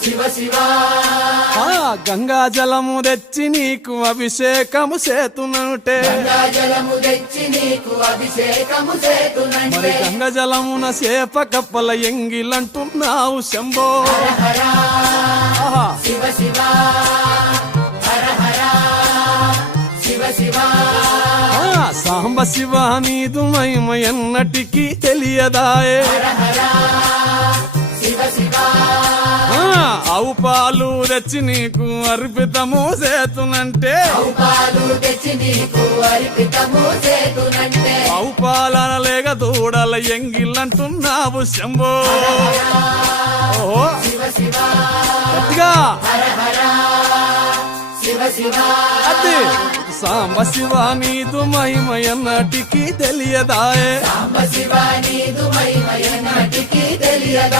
శివ శివ గంగా జలము తెచ్చి నీకు అభిషేకము చేతునంటే జలము తెచ్చి నీకు అభిషేకము చేతునంటే మరి గంగ జలమున చేప కప్పల ఎంగిలంటున్నావు శంభో శివ శివ హర హర శివ శివ సాంబ శివ నీదు మహిమ ఎన్నటికీ తెలియదాయే శివ శివ ఆవు పాలు తెచ్చి నీకు అర్పితము చేతునంటే పాలు తెచ్చి నీకు అర్పితము చేతునంటే ఆవు పాలన లేక దూడల ఎంగిలంటున్నావు శంభో ఓహో శివ శివ గట్టిగా హర హర శివ శివ అది సాంబ శివ నీదు మహిమ ఎన్నటికీ తెలియదాయే శివ నీదు మహిమ ఎన్నటికీ తెలియదా